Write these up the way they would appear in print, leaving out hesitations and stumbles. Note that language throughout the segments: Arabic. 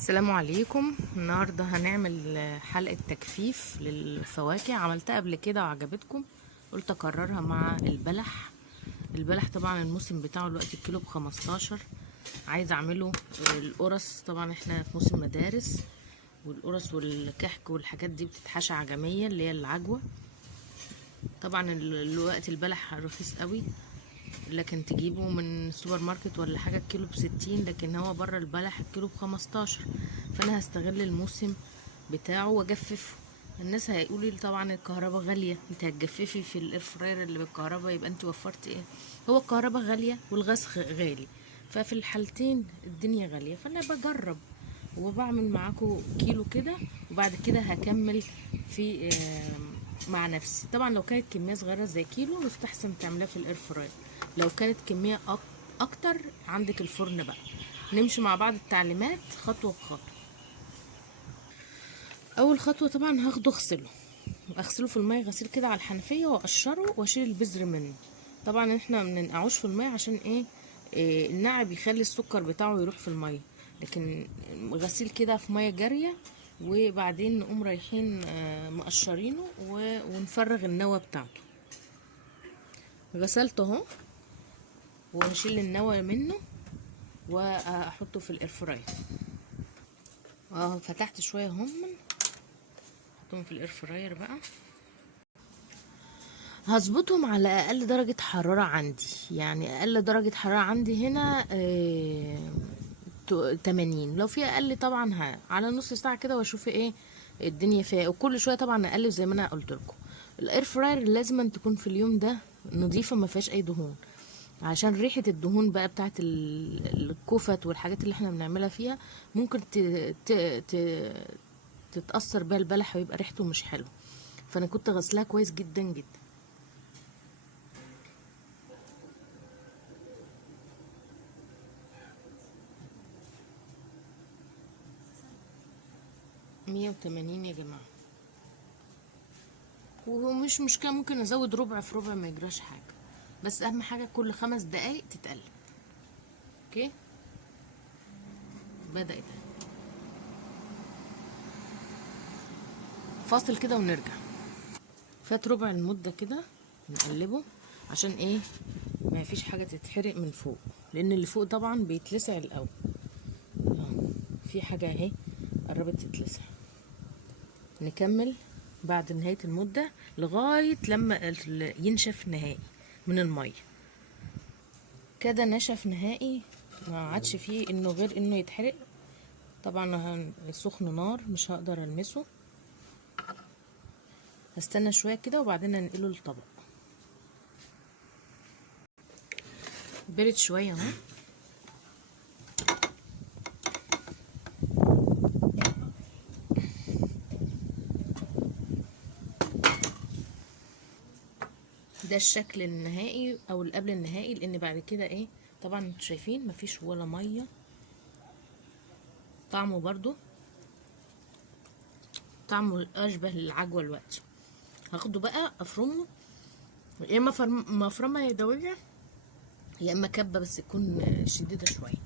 السلام عليكم. النهارده هنعمل حلقة تجفيف للفواكه. عملتها قبل كده وعجبتكم، قلت اكررها مع البلح. طبعا الموسم بتاعه دلوقتي الكيلو ب15. عايزه اعمله القرص. طبعا احنا في موسم مدارس، والقرص والكحك والحاجات دي بتتحشى عجمية اللي هي العجوة. طبعا الوقت البلح رخيص قوي، لكن تجيبه من السوبر ماركت ولا حاجة الكيلو ب60، لكن هو بره البلح الكيلو ب15. فانا هستغل الموسم بتاعه واجففه. الناس هيقولوا لي طبعا الكهرباء غالية، انت هتجففي في الاير فراير اللي بالكهرباء، يبقى انت وفرت ايه؟ هو الكهرباء غالية والغاز غالي، ففي الحالتين الدنيا غالية. فانا بجرب وبعمل معاكم كيلو كده، وبعد كده هكمل في مع نفسي. طبعا لو كانت كمية صغيرة زي كيلو يستحسن تعملها في الاير فراير. لو كانت كمية اكتر عندك الفرن بقى. نمشي مع بعض التعليمات خطوة بخطوة. اول خطوة طبعا هاخده اغسله في المية غسيل كده على الحنفية، واقشره واشيل البذر منه. طبعا احنا مننقعوش في المية عشان إيه النقع بيخلي السكر بتاعه يروح في المية، لكن غسيل كده في مية جارية، وبعدين نقوم رايحين مقشرينه ونفرغ النوى بتاعته. غسلته اهو، وهشيل النوى منه واحطه في الاير فراير. فتحت شويه هم، احطهم في الاير فراير بقى. هظبطهم على اقل درجه حراره عندي، يعني اقل درجه حراره عندي هنا 80. لو في اقل طبعا على نص ساعه كده واشوف ايه الدنيا فيها. وكل شويه طبعا اقلب زي ما انا قلت لكم. الاير فراير لازم أن تكون في اليوم ده نظيفه، ما فيهاش اي دهون، عشان ريحة الدهون بقى بتاعت الكفت والحاجات اللي احنا بنعملها فيها ممكن تتأثر بيها البلح ويبقى ريحته مش حلو. فانا كنت غسلها كويس جدا جدا. مية وتمانين يا جماعة، ومش مشكلة، ممكن ازود ربع في ربع ما يجراش حاجة، بس اهم حاجة كل 5 دقايق تتقلب. اوكي، بدأت فاصل كده ونرجع. فات ربع المدة كده، نقلبه عشان ايه ما فيش حاجة تتحرق من فوق، لان اللي فوق طبعا بيتلسع الاول. في حاجة اهي قربت تتلسع. نكمل بعد نهاية المدة لغاية لما ينشف نهائي من المية. كده نشف نهائي، ما عادش فيه انه غير انه يتحرق. طبعا سخن نار مش هقدر المسه. هستنى شوية كده وبعدين انقله للطبق. برد شوية اهو. ده الشكل النهائي او قبل النهائي، لان بعد كده ايه طبعا انتوا شايفين مفيش ولا ميه. طعمه برضو طعمه اشبه للعجوه. الوقت هاخده بقى افرمه، يا اما مفرمه يدويه، يا اما كبه بس تكون شديده شويه.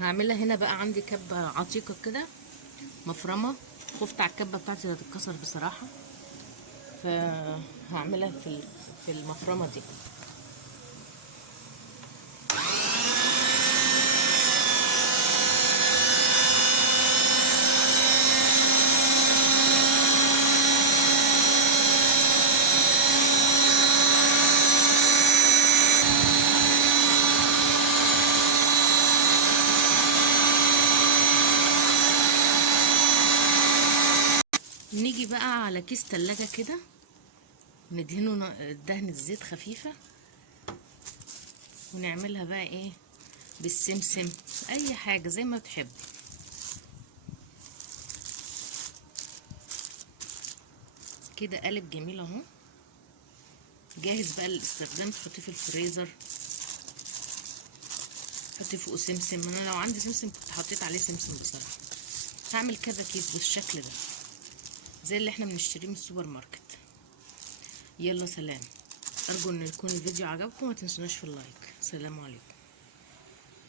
هعملها هنا بقى. عندي كبه عتيقه كده مفرمه، خفت على الكبه بتاعتي هتتكسر بصراحه، فهعملها في المفرمه دي. نيجي بقى على كيس تلاجة كده، ندهنه دهنة زيت خفيفة، ونعملها بقى ايه بالسمسم، اي حاجة زي ما بتحب. كده قالب جميل اهو، جاهز بقى للاستخدام. تحطيه في الفريزر، حطي فوقه سمسم. انا لو عندي سمسم كنت حطيت عليه سمسم بصراحة. هعمل كذا كيس بالشكل ده زي اللي احنا بنشتريه من السوبر ماركت. يلا سلام. ارجو ان يكون الفيديو عجبكم، ما تنسوناش في اللايك. سلام عليكم.